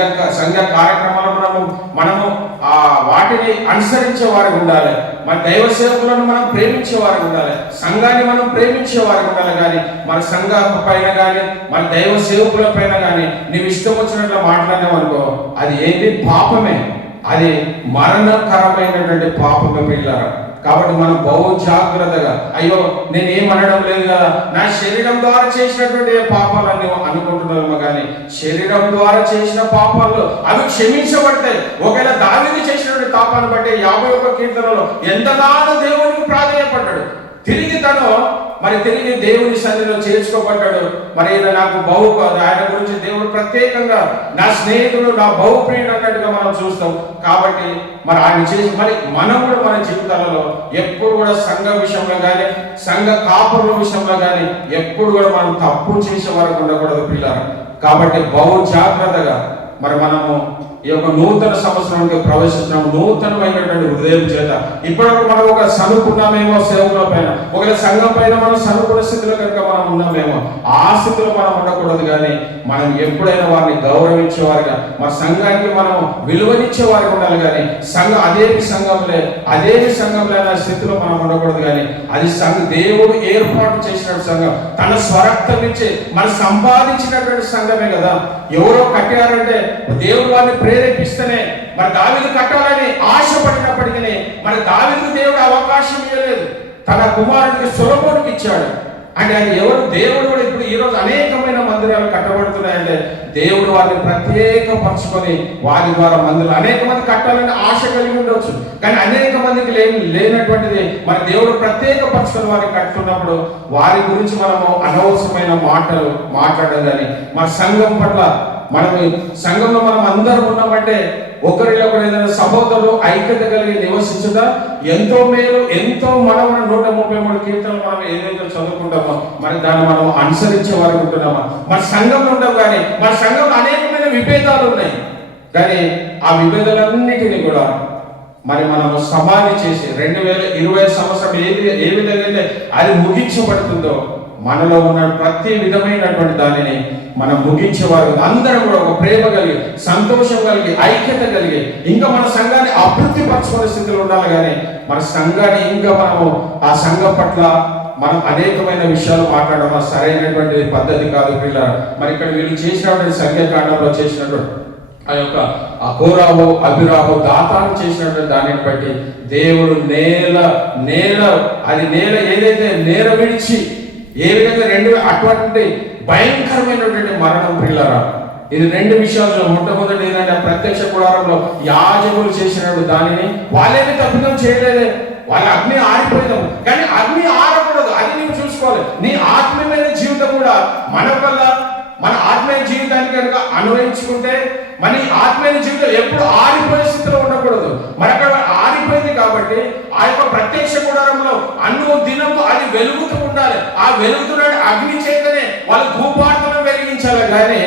కార్యక్రమాలను మనము వాటిని అనుసరించే వారు ఉండాలి. మన దైవ సేవకులను మనం ప్రేమించే వారు ఉండాలి, సంఘాన్ని మనం ప్రేమించే వారు ఉండాలి. కానీ మన సంఘ పైన కానీ మన దైవ సేవకుల పైన కానీ నీవు ఇష్టం వచ్చినట్లు మాట్లాడినావనుకో, అది ఏంటి? పాపమే. అది మరణకరమైనటువంటి పాపమే పిల్లరా. కాబట్టి మనం బహు జాగ్రత్తగా, అయ్యో నేను ఏమనడం లేదు కదా, నా శరీరం ద్వారా చేసినటువంటి పాపాలని అనుకుంటున్నామో, కానీ శరీరం ద్వారా చేసిన పాపాలు అవి క్షమించబడతాయి. ఒకవేళ దావీదు చేసినటువంటి పాపాన్ని బట్టి 51 కీర్తనలో ఎంతగానో దేవునికి ప్రాధాన్యపడ్డాడు. తిరిగి దేవుని సన్నిధిలో చేర్చుకోబడ్డాడు. మరి నాకు ఆయన గురించి దేవుడు ప్రత్యేకంగా నా స్నేహితుడు, నా బహుప్రియుడు అన్నట్టుగా మనం చూస్తాం. కాబట్టి మరి ఆయన చేసి మనం కూడా మన జీవితాలలో ఎప్పుడు కూడా సంఘ విషయంలో కానీ సంఘ కాపురుల విషయంలో కానీ ఎప్పుడు కూడా మనం తప్పు చేసే వరకు ఉండకూడదు పిల్లలు. కాబట్టి బహు జాగ్రత్తగా మనము ఈ యొక్క నూతన సంవత్సరానికి ప్రవేశిస్తున్నాం. నూతనమైనటువంటి హృదయం చేత ఇప్పటివరకు మనం ఒక సనుకున్నామేమో సేవకుల పైన, ఒకవేళ సంఘం పైన మనం సనుకున్న స్థితిలో కనుక మనం ఉన్నామేమో, ఆ స్థితిలో మనం ఉండకూడదు. కానీ మనం ఎప్పుడైనా వారిని గౌరవించేవారుగా, మన సంఘానికి మనం విలువనిచ్చేవారికి ఉండాలి. కానీ అదేమి సంఘంలో అనే స్థితిలో మనం ఉండకూడదు. కానీ అది దేవుడు ఏర్పాటు చేసిన సంఘం, తన స్వరక్తం ఇచ్చి మనం సంపాదించినటువంటి సంఘమే కదా. ఎవరో కట్టారంటే దేవుడు వారిని ప్రేరేపిస్తేనే. మరి దావీదు కట్టాలని ఆశపడినప్పటికీ మరి దావీదుకు దేవుడు అవకాశం ఇవ్వలేదు, తన కుమారుడికి సొలొమోనుకి ఇచ్చాడు. అంటే అది ఎవరు? దేవుడు కూడా. ఇప్పుడు ఈరోజు అనేకమైన మందిరాలు కట్టబడుతున్నాయంటే దేవుడు వారిని ప్రత్యేకపరచుకొని వారి ద్వారా మందిరాలు అనేక మంది కట్టాలని ఆశ కలిగి ఉండవచ్చు. కానీ అనేక మందికి లేనటువంటిది మరి దేవుడు ప్రత్యేకపరచుకొని వారిని కట్టుతున్నప్పుడు వారి గురించి మనము అనవసరమైన మాటలు మాట్లాడడం. కానీ మన సంఘం పట్ల సంఘంలో మనం అందరం ఉన్నామంటే ఒకరిలో కూడా ఏదైనా సహోదరులు ఐక్యత కలిగి నివసించుదా ఎంతో మేలు, ఎంతో. మనం 133 కీర్తనలు మనం ఏదైతే చదువుకుంటామో మరి దాన్ని మనం అనుసరించే వారు ఉంటున్నామా? మన సంఘంలో ఉంటాం. కానీ మన సంఘంలో అనేకమైన విభేదాలు ఉన్నాయి. కానీ ఆ విభేదాలన్నిటినీ కూడా మరి మనము సమాధి చేసి 2020 సంవత్సరం ఏ విధంగా అయితే అది ముగించబడుతుందో మనలో ఉన్న ప్రతి విధమైనటువంటి దానిని మనం ముగించేవారు అందరం కూడా ఒక ప్రేమ కలిగి, సంతోషం కలిగి, ఐక్యత కలిగి ఇంకా మన సంఘాన్ని అభివృద్ధి పరచుకునే స్థితిలో ఉండాలి. కానీ మన సంఘాన్ని ఇంకా మనము ఆ సంఘం పట్ల మనం అనేకమైన విషయాలు మాట్లాడడం సరైనటువంటి పద్ధతి కాదు పిల్లలు. మరి ఇక్కడ వీళ్ళు చేసినటువంటి సంఖ్యాకాండంలో చేసినటువంటి ఆ యొక్క కోరాహు, అభిరాహు, దాతాను చేసినటువంటి దానిని బట్టి దేవుడు నేల ఏదైతే నేల విడిచి ఏ విధంగా అటువంటి భయంకరమైనటువంటి మరణం పిల్లరా. ఇది 2 విషయాలు. మొట్టమొదటి ఏంటంటే ప్రత్యక్ష గుడారంలో యాజకులు చేసినటువంటి దానిని వాళ్ళేమి తప్పిదం చేయలేదే, వాళ్ళ అగ్ని ఆరిపోయినాం. కానీ అగ్ని ఆరకూడదు, అది నీవు చూసుకోవాలి. నీ ఆత్మీయమైన జీవితం కూడా మన ఆత్మీయ జీవితానికి కనుక అనువయించుకుంటే మన ఆత్మీయ జీవితం ఎప్పుడు ఆరిపోయే స్థితిలో ఉండకూడదు. మరి అక్కడ ఆరిపోయింది కాబట్టి ఆ యొక్క ప్రత్యక్ష గుడారంలో దినము అది వెలుగుతూ ఉండాలి. ఆ వెలుగుతున్న అగ్ని చేతనే వాళ్ళు ధూపార్తనం వెలిగించాలి. కానీ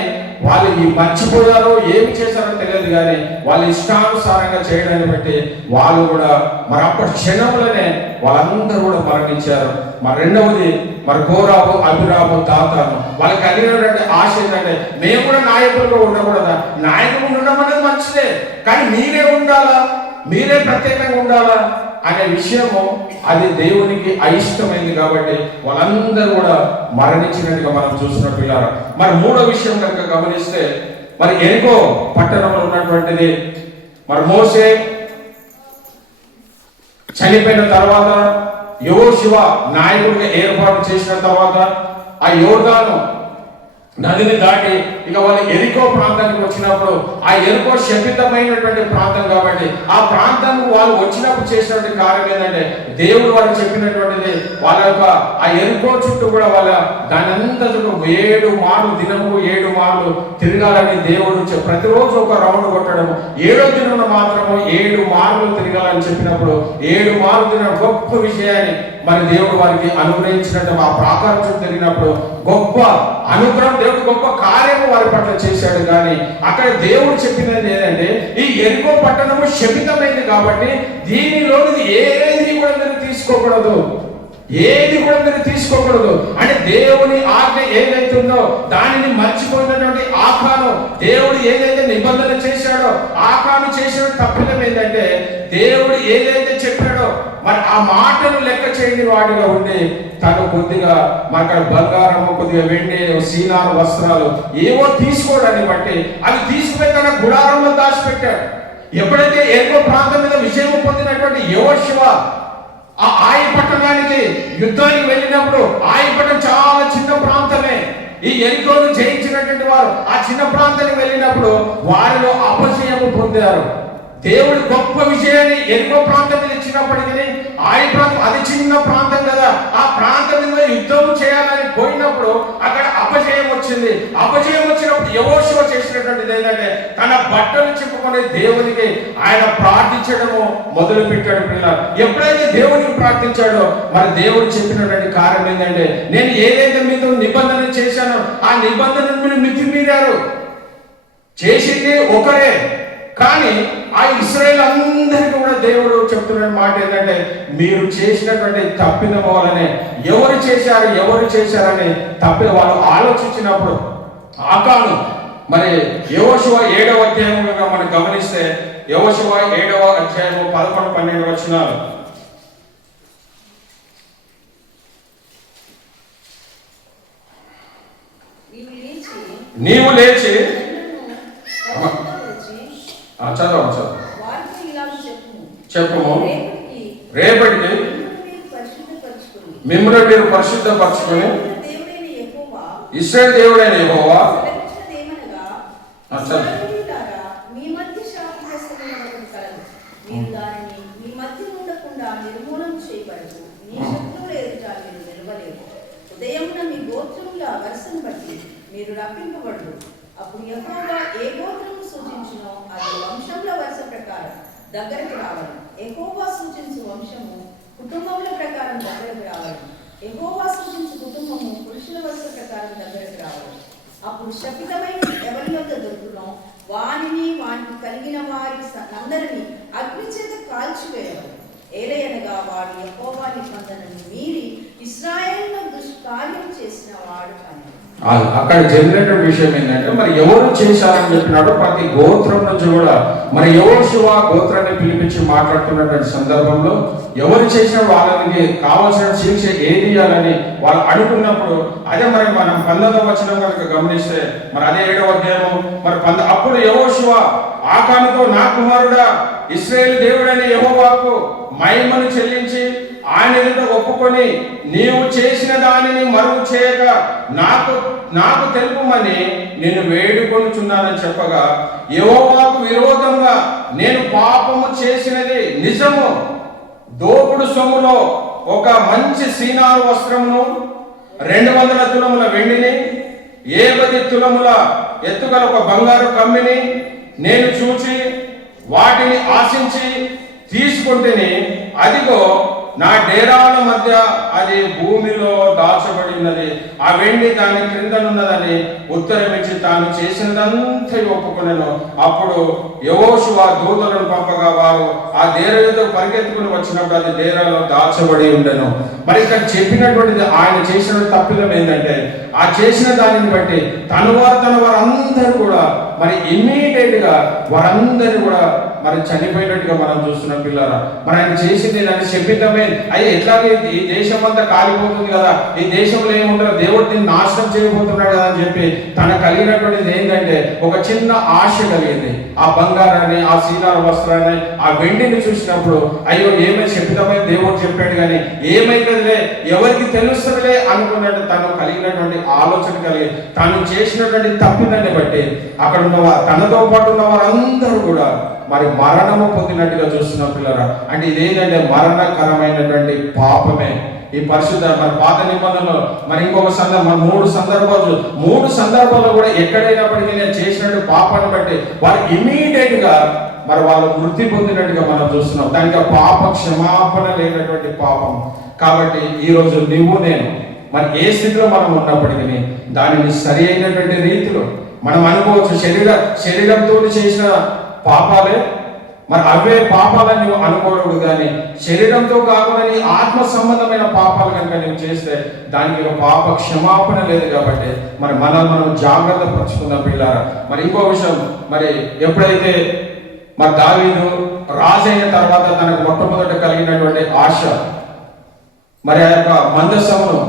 వాళ్ళు ఈ మర్చిపోయారో ఏమి చేశారో తెలియదు, కానీ వాళ్ళ ఇష్టానుసారంగా చేయడాన్ని బట్టి వాళ్ళు కూడా మరి అప్పటి క్షణంలోనే వాళ్ళందరూ కూడా మరణించారు. మరి రెండవది మరి కోరాబు, అభిరాము, దాతాను వాళ్ళకి కలిగినటువంటి ఆశ ఏంటంటే మేము కూడా నాయకులుగా ఉండకూడదా? నాయకులు ఉండడం అనేది మంచిదే, కానీ మీరే ఉండాలా, మీరే ప్రత్యేకంగా ఉండాలా అనే విషయము అది దేవునికి అయిష్టమైంది. కాబట్టి వాళ్ళందరూ కూడా మరణించినట్టుగా మనం చూసిన పిల్లలు. మరి మూడో విషయం కనుక గమనిస్తే మరి ఎరికో పట్టణంలో ఉన్నటువంటిది మరి మోషే చనిపోయిన తర్వాత యెహోషువ నాయకుడిగా ఏర్పాటు చేసిన తర్వాత ఆ యోర్దాను నదిని దాటి ఇక వాళ్ళు ఎరికో ప్రాంతానికి వచ్చినప్పుడు ఆ ఎరికో శపితమైనటువంటి ప్రాంతం కాబట్టి ఆ ప్రాంతానికి వాళ్ళు వచ్చినప్పుడు చేసినటువంటి కార్యం ఏంటంటే దేవుడు వారు చెప్పినటువంటిది వాళ్ళ యొక్క ఆ ఎరికో చుట్టూ కూడా వాళ్ళ దాని అంతా చుట్టూ 7 మార్లు దినము 7 మార్లు తిరగాలని దేవుడు ప్రతిరోజు ఒక రౌండ్ కొట్టడం, 7వ దినం మాత్రము 7 మార్లు తిరగాలని చెప్పినప్పుడు 7 మార్లు తిన గొప్ప విషయాన్ని మరి దేవుడు వారికి అనుగ్రహించినట్టు ఆ ప్రాకారం చుట్టూ తిరిగినప్పుడు గొప్ప అనుగ్రహం, దేవుడు గొప్ప కార్యము వారి పట్ల చేశాడు. కానీ అక్కడ దేవుడు చెప్పినది ఏంటంటే ఈ ఎరికో పట్టణము శపితమైంది కాబట్టి దీనిలోని ఏది కూడా మీరు తీసుకోకూడదు, ఏది కూడా మీరు తీసుకోకూడదు అంటే దేవుని ఆజ్ఞ ఏదైతుందో దానిని మర్చిపోయినటువంటి ఆకాను దేవుడు ఏదైతే నిబంధన చేశాడో ఆకాను చేసిన తప్పిదం ఏంటంటే దేవుడు ఏదైతే చెప్పాడో మరి ఆ మాటను లెక్క చేయని వాడిగా ఉండి తను కొద్దిగా మరి అక్కడ బంగారము, కొద్దిగా వెండి, సీనారు వస్త్రాలు ఏవో తీసుకోవడాన్ని బట్టి అవి తీసుకుపోయి తన గుడారంలో దాచిపెట్టాడు. ఎప్పుడైతే ఎరికో ప్రాంతం మీద విజయం పొందినటువంటి యెహోషువ ఆ ఆయి పట్టణానికి యుద్ధానికి వెళ్ళినప్పుడు ఆయి పట్టణం చాలా చిన్న ప్రాంతమే. ఈ ఎరికోను జయించినటువంటి వారు ఆ చిన్న ప్రాంతానికి వెళ్ళినప్పుడు వారిలో అపజయము పొందారు. దేవుడు గొప్ప విజయాన్ని ఎరికో ప్రాంతం మీద ఇచ్చినప్పటికీ ఆయి ప్రాంతం అది చిన్న ప్రాంతం కదా, ఆ ప్రాంతం మీద యుద్ధం చేయాలని పోయినప్పుడు అక్కడ అపజయం వచ్చింది. అపజయం వచ్చినప్పుడు యెహోషువ చేసినటువంటిది ఏంటంటే తన బట్టలు చింపుకొని దేవునికి ఆయన ప్రార్థించడము మొదలు పెట్టాడు. పిల్లలు ఎప్పుడైతే దేవునికి ప్రార్థించాడో మరి దేవుడు చెప్పినటువంటి కార్యం ఏంటంటే నేను ఏదైతే మీతో నిబంధన చేశానో ఆ నిబంధనను మీరు మితిమీరారు. చేసింది ఒకరే, కానీ ఆ ఇశ్రాయేలు అందరికీ కూడా దేవుడు చెప్తున్న మాట ఏంటంటే మీరు చేసినటువంటి తప్పిదం వలనే ఎవరు చేశారని తప్పిన వాళ్ళు ఆలోచించినప్పుడు ఆకాను మరి యెహోషువ 7వ అధ్యాయముగా మనం గమనిస్తే యెహోషువ 7వ అధ్యాయము 11-12 వచనాలు. నీవు లేచి చదువు చెప్పుము, రేపటికి మిమ్మల్ని మీరు పరిశుద్ధపరచుకొని ఇశ్రాయేలు దేవుడైన యెహోవా మీరు రప్పింపబడు. అప్పుడు యెహోవా ఏ గోత్రము సూచించునో అది వంశంలో వరుస ప్రకారం దగ్గరకు రావాలి. యెహోవా సూచించు వంశము కుటుంబముల ప్రకారం దగ్గరకు రావాలి. యెహోవా సూచించు కుటుంబము పురుషుల వరుస ప్రకారం దగ్గరకు రావాలి. అప్పుడు శపితమైన ఎవరి వద్ద దొరుకునో వానికి కలిగిన వారి అందరినీ అగ్ని చేత కాల్చివేయవాలి. ఏలయనగా వాడు యెహోవా నిబంధనను మీరి ఇశ్రాయేలులో దుష్కార్యం చేసిన వాడు అని. అక్కడ జరిగినటువంటి విషయం ఏంటంటే మరి ఎవరు చేశారని చెప్పినాడు. ప్రతి గోత్రం నుంచి కూడా మరి యెహోషువ గోత్రాన్ని పిలిపించి మాట్లాడుతున్నటువంటి సందర్భంలో ఎవరు చేసిన వాళ్ళకి కావాల్సిన శిక్ష ఏది ఇవ్వాలని వాళ్ళు అడుగుతున్నప్పుడు అదే మరి మనం 19వ వచనం కనుక గమనిస్తే మరి అదే 7వ అధ్యాయము మరి అప్పుడు యెహోషువ ఆకానుతో నా కుమారుడా ఇశ్రాయేలు దేవుడైన యెహోవాకు మహిమను చెల్లించి ఆయన ఎదుట ఒప్పుకొని నీవు చేసిన దానిని మరుగు చేయక నాకు తెలుపమని నేను వేడుకొనుచున్నానని చెప్పగా యెహోవాకు విరోధంగా నేను పాపము చేసినది నిజము. దోపుడు సొమ్ములో ఒక మంచి సీనారు వస్త్రమును 200 తులముల వెండిని 50 తులముల ఎత్తుగల ఒక బంగారు కమ్మిని నేను చూచి వాటిని ఆశించి తీసుకుంటేనే అదిగో నా డేరాల మధ్య అది భూమిలో దాచబడినది, ఆ వెండి దాని క్రిందనున్నదని ఉత్తరమిచ్చి తాను చేసినదంతా ఒప్పుకొనెను. అప్పుడు యెహోషువ దూతలను పంపగా వారు ఆ డేర యొద్దకు పరిగెత్తుకుని వచ్చినప్పుడు అది డేరాలో దాచబడి ఉండెను. మరి ఇక్కడ చెప్పినటువంటిది ఆయన చేసిన తప్పిదం ఏంటంటే, ఆ చేసిన దానిని బట్టి తన వారందరూ కూడా మరి ఇమ్మీడియట్ గా వారందరినీ కూడా మరి చనిపోయినట్టుగా మనం చూస్తున్నాం పిల్లరా. మరి ఆయన చేసింది దాన్ని శపితమే. అయ్యి ఎట్లాగే ఈ దేశం అంతా కాలిపోతుంది కదా, ఈ దేశంలో ఏముంటారో దేవుడు దీన్ని నాశనం చేయబోతున్నాడు కదా అని చెప్పి తన కలిగినటువంటిది ఏంటంటే ఒక చిన్న ఆశ కలిగింది. ఆ బంగారాన్ని, ఆ సీనార వస్త్రాన్ని, ఆ వెండిని చూసినప్పుడు అయ్యో ఏమైనా శపితమైన దేవుడు చెప్పాడు కానీ ఏమైతుందిలే, ఎవరికి తెలుస్తుందిలే అనుకున్నట్టు తను కలిగినటువంటి ఆలోచన కలిగి తాను చేసినటువంటి తప్పిదాన్ని బట్టి అక్కడ ఉన్న తనతో పాటు ఉన్న వారందరూ కూడా మరి మరణము పొందినట్టుగా చూస్తున్నాం పిల్లరా. అంటే ఇదేంటంటే మరణకరమైనటువంటి పాపమే. ఈ పరిశుద్ధ మరి పాత నిబంధనలో మరి ఇంకొక సందర్భం, మూడు సందర్భాల్లో కూడా ఎక్కడైనప్పటికీ నేను చేసినట్టు పాపాన్ని బట్టి వారు ఇమీడియట్ గా మరి వాళ్ళు మృతి పొందినట్టుగా మనం చూస్తున్నాం. దానికి పాప క్షమాపణ లేనటువంటి పాపం. కాబట్టి ఈరోజు నువ్వు నేను మరి ఏ స్థితిలో మనం ఉన్నప్పటికీ దానిని సరి అయినటువంటి రీతిలో మనం అనుకోవచ్చు. శరీరంతో చేసిన పాపాలే మరి అవే పాపాలని నువ్వు అనుకోవడం, కానీ శరీరంతో కాకుండా నీ ఆత్మ సంబంధమైన పాపాలు కనుక నువ్వు చేస్తే దానికి ఒక పాప క్షమాపణ లేదు. కాబట్టి మరి మనం జాగ్రత్త పరుచుకుందాం పిల్లారా. మరి ఇంకో విషయం, మరి ఎప్పుడైతే మరి దావీదు రాజు అయిన తర్వాత తనకు మొట్టమొదట కలిగినటువంటి ఆశ మరి ఆ యొక్క మందసమును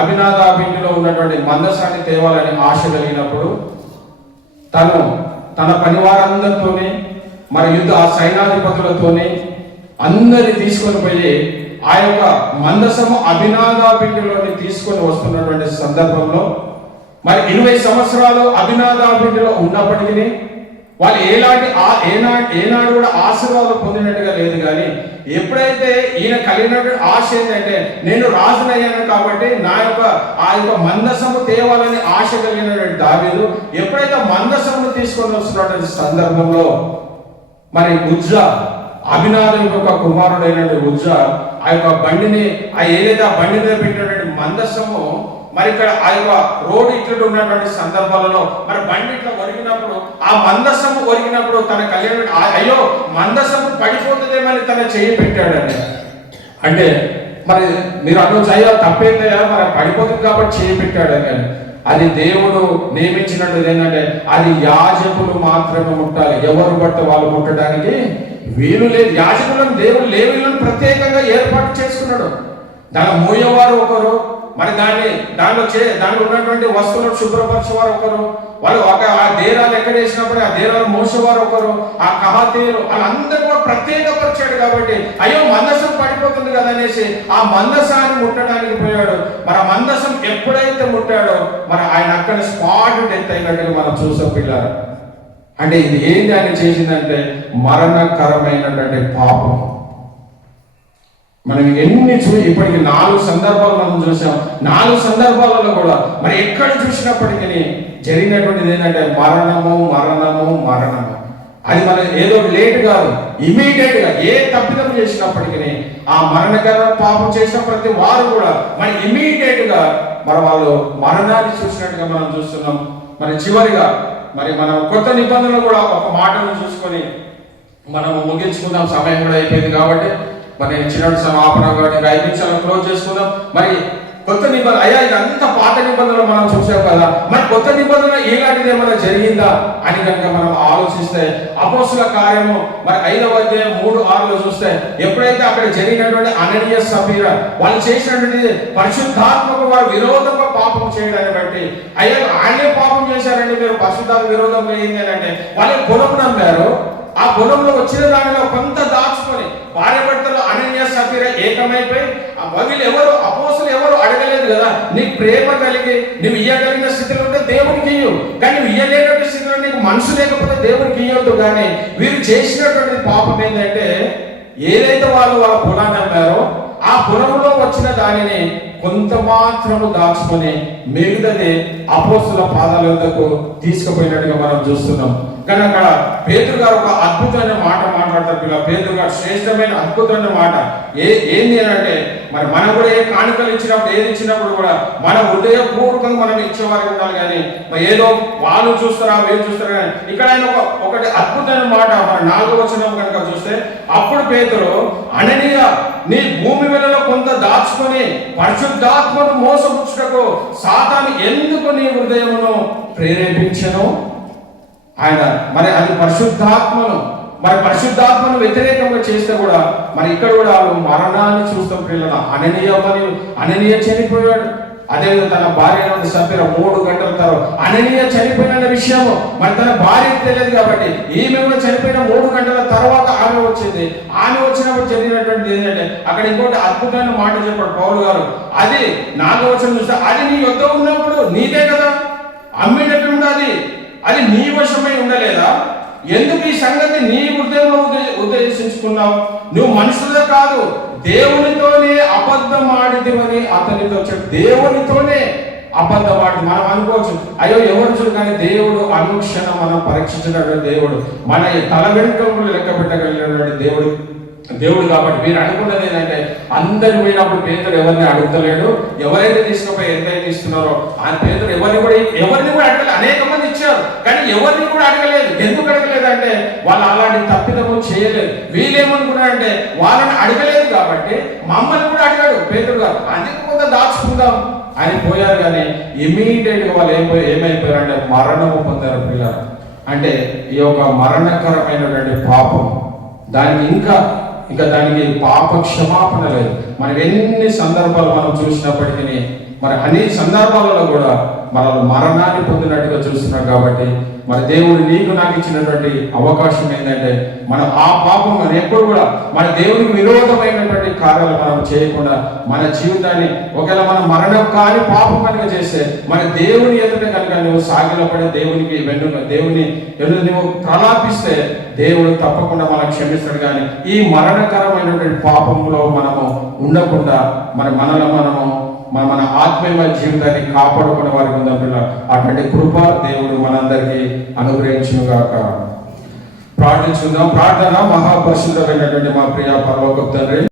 అభినాదాబింటిలో ఉన్నటువంటి మందసాన్ని తేవాలని ఆశ కలిగినప్పుడు తను తన పనివారందరితోనే మరి ఆ సైనాధిపతులతోనే అందరిని తీసుకొని పోయి ఆ యొక్క మందసము అభినాదాబింటిలోని తీసుకొని వస్తున్నటువంటి సందర్భంలో మరి 20 సంవత్సరాలు అభినాదాబింటిలో ఉన్నప్పటికీ వాళ్ళు ఏనాడు కూడా ఆశీర్వాదం పొందినట్టుగా లేదు. కానీ ఎప్పుడైతే ఈయన కలిగినటువంటి ఆశ ఏంటంటే నేను రాజునయ్యాను కాబట్టి ఆ యొక్క మందసము తేవాలని ఆశ కలిగినటువంటి దావీదు ఎప్పుడైతే మందసమును తీసుకొని వస్తున్నటువంటి సందర్భంలో మరి ఉజ్జా, అభినాదు యొక్క కుమారుడైనటువంటి ఉజ్జా ఆ యొక్క బండిని ఏదైతే ఆ బండి మీద పెట్టినటువంటి మందసము మరి ఇక్కడ ఆ యొక్క రోడ్డు ఇట్లు ఉన్నటువంటి సందర్భాలలో మరి బండి ఇట్లా ఒరిగినప్పుడు ఆ మందసము ఒరిగినప్పుడు తన కళ్యాణ అయ్యో మందసము పడిపోతుందేమని తన చేయి పెట్టాడని. అంటే మరి మీరు అనొచ్చు అయ్యో తప్పేందయ్యా, మరి పడిపోతుంది కాబట్టి చేయి పెట్టాడని. అది దేవుడు నియమించినట్టు ఏంటంటే అది యాజకులు మాత్రమే ముట్టాలి, ఎవరు బట్టి వాళ్ళు ముట్టడానికి వీలు లేదు. యాజకులను దేవుడు లేవీయులను ప్రత్యేకంగా ఏర్పాటు చేసుకున్నాడు. దాని మోయేవారు ఒకరు, మరి దాంట్లో ఉన్నటువంటి వస్తువులను శుభ్రపరిచేవారు ఒకరు, వాళ్ళు ఆ దేరాలు ఎక్కడ వేసినప్పుడు ఆ దేరాలు మోసేవారు ఒకరు, ఆ కహాతీయులు వాళ్ళందరూ కూడా ప్రత్యేకపరిచాడు. కాబట్టి అయ్యో మందసం పడిపోతుంది కదా అనేసి ఆ మందసాన్ని ముట్టడానికి పోయాడు. మరి ఆ మందసం ఎప్పుడైతే ముట్టాడో మరి ఆయన అక్కడ స్పాట్ డెత్ అయినట్టుగా మనం చూసాం పిల్లలు. అంటే ఇది ఏంటి ఆయన చేసిందంటే మరణకరమైనటువంటి పాపం. మనం ఇప్పటికి 4 సందర్భాలు మనం చూసాం. 4 సందర్భాలలో కూడా మరి ఎక్కడ చూసినప్పటికీ జరిగినటువంటిది ఏంటంటే మరణము. అది మన ఏదో లేట్ కాదు, ఇమీడియట్ గా ఏ తప్పిదం చేసినప్పటికీ ఆ మరణకర పాపం చేసిన ప్రతి వారు కూడా మరి ఇమీడియట్ గా మరి వాళ్ళు మరణాన్ని చూసినట్టుగా మనం చూస్తున్నాం. మరి చివరిగా మరి మనం కొత్త నిబంధనలు కూడా ఒక మాటను చూసుకొని మనం ముగించుకుందాం. సమయం కూడా అయిపోయింది కాబట్టి మరి నేను చిన్న సమాపన 5 నిమిషాలు క్లోజ్ చేసుకుందాం. మరి కొత్త నిబంధన అయ్యా ఇదంతా పాత నిబంధనలు మనం చూసాం కదా, మరి కొత్త నిబంధన ఇలాంటిది ఏమైనా జరిగిందా అని కనుక మనం ఆలోచిస్తే అపోస్తుల కార్యము మరి 5వ అధ్యాయం 3:6 చూస్తే ఎప్పుడైతే అక్కడ జరిగినటువంటి అననీయ సఫీరా వాళ్ళు చేసినటువంటి పరిశుద్ధాత్మకు వారు విరోధంగా పాపం చేయడాన్ని బట్టి అయ్యా ఆయనే పాపం చేశారండి, మీరు పరిశుద్ధాత్మ విరోధంగా ఏంటి అంటే వాళ్ళు పొలం నమ్మారు. ఆ పొలంలో వచ్చిన దానిలో కొంత దాచుకొని భార్య భర్తలు అననీయ సఫీరా ఏకమైపోయి వీళ్ళు ఎవరు అపోస్తులు ఎవరు అడగలేదు కదా, నీకు ప్రేమ కలిగి నువ్వు ఇయ్యగలిగిన స్థితిలో ఉంటే దేవునికి ఇయ్యు, కానీ నువ్వు ఇయ్యలేనటువంటి స్థితిలో నీకు మనసు లేకపోతే దేవునికి ఇయ్యొద్దు. కానీ వీరు చేసినటువంటి పాపం ఏంటంటే ఏదైతే వాళ్ళ పొలాన్ని అమ్మారో ఆ పొలంలో వచ్చిన దానిని కొంత మాత్రము దాచుకొని మిగతాది అపోస్తుల పాదాల వద్దకు తీసుకుపోయినట్టుగా మనం చూస్తున్నాం. కానీ అక్కడ పేతురు గారు ఒక అద్భుతమైన మాట మాట్లాడతారు. పేతురు గారు శ్రేష్టమైన అద్భుతమైన మాట ఏంది అని అంటే, మరి మనం కూడా ఏ కానుకలు ఇచ్చినప్పుడు ఏది ఇచ్చినప్పుడు కూడా మన హృదయపూర్వకంగా మనం ఇచ్చేవారికి ఉండాలి. కానీ మరి ఏదో వాళ్ళు చూస్తారా వీళ్ళు చూస్తారా కానీ ఇక్కడ ఆయన ఒకటి అద్భుతమైన మాట మన 4వ వచనం కనుక చూస్తే, అప్పుడు పేతురు, అననీయ, నీ భూమి వెలలో కొంత దాచుకొని పరిశుద్ధాత్మను మోసపుచ్చుటకు సాతాను ఎందుకు నీ హృదయమును ప్రేరేపించను? ఆయన మరి అది పరిశుద్ధాత్మను వ్యతిరేకంగా చేస్తే కూడా మరి ఇక్కడ కూడా వాళ్ళు మరణాన్ని చూస్తాం. పిల్లల అననీయ చనిపోయాడు. అదేవిధంగా తన భార్య సభ్యుల 3 గంటల తర్వాత అననీయ చనిపోయిన విషయం మరి తన భార్యకు తెలియదు కాబట్టి ఈమె కూడా చనిపోయిన 3 గంటల తర్వాత ఆమె వచ్చింది. ఆమె వచ్చినప్పుడు జరిగినటువంటి ఏంటంటే అక్కడ ఇంకోటి అద్భుతమైన మాట చెప్పాడు పౌలు గారు. అది 4వ వచనం చూస్తే, అది నీ యొద్ద ఉన్నప్పుడు నీదే కదా అమ్మినట్టు అది నీ వశమై ఉండలేదా? ఎందుకు ఈ సంగతి నీ హృదయంలో ఉద్దేశించుకున్నావు? నువ్వు మనుషులే కాదు దేవునితోనే అబద్ధం ఆడిదివని అతనితో చెప్పు. దేవునితోనే అబద్ధం ఆడి మనం అనుకోవచ్చు, అయ్యో ఎవరు చూడు, కానీ దేవుడు అనుక్షణం మనం పరీక్షించినటువంటి దేవుడు, మన తల వెనుకలు లెక్క పెట్టగలిగినటువంటి దేవుడు కాబట్టి మీరు అనుకున్నది ఏంటంటే, అందరు పోయినప్పుడు పేతురు ఎవరిని అడుగుతలేడు. ఎవరైతే తీసుకుపోయి ఎంతైతే ఇస్తున్నారో ఆ పేతురు ఎవరిని కూడా అడగలేదు. అనేక మంది ఇచ్చారు కానీ ఎవరిని కూడా అడగలేదు. ఎందుకు అడగలేదు అంటే వాళ్ళు అలాంటి తప్పిదము చేయలేదు. వీళ్ళేమనుకున్నారంటే వాళ్ళని అడగలేదు కాబట్టి మమ్మల్ని కూడా అడిగాడు పేతురు గారు, అందుకు కొంత దాచుకుందాం అని పోయారు. కానీ ఇమీడియట్ గా వాళ్ళు ఏమైపోయారు అంటే మరణము పొందారు. పిల్లలు అంటే ఈ యొక్క మరణకరమైనటువంటి పాపం, దానికి ఇంకా దానికి పాప క్షమాపణ లేదు. మనం ఎన్ని సందర్భాలు మనం చూసినప్పటికీ మరి అన్ని సందర్భాలలో కూడా మనం మరణాన్ని పొందినట్టుగా చూస్తున్నాం. కాబట్టి మరి దేవుడు నీకు నాకు ఇచ్చినటువంటి అవకాశం ఏంటంటే మనం ఆ పాపం ఎప్పుడు కూడా మన దేవునికి విరోధమైనటువంటి కార్యాలు మనం చేయకుండా మన జీవితాన్ని ఒకవేళ మనం మరణం కాని పాపం కనుక చేస్తే మన దేవుని ఎదుట కనుక నువ్వు సాగిలపడి దేవునికి దేవుని నువ్వు ప్రలాపిస్తే దేవుడు తప్పకుండా మనం క్షమిస్తాడు. కానీ ఈ మరణకరమైనటువంటి పాపంలో మనము ఉండకుండా మన ఆత్మీయ జీవితాన్ని కాపాడుకునే వారికి ఉందా పిల్లలు? అటువంటి కృప దేవుడు మనందరికీ అనుగ్రహించుగాక. ప్రార్థించుకుందాం. ప్రార్థన. మహాపరిశుద్ధమైనటువంటి మా ప్రియ పరలోకపు తండ్రి,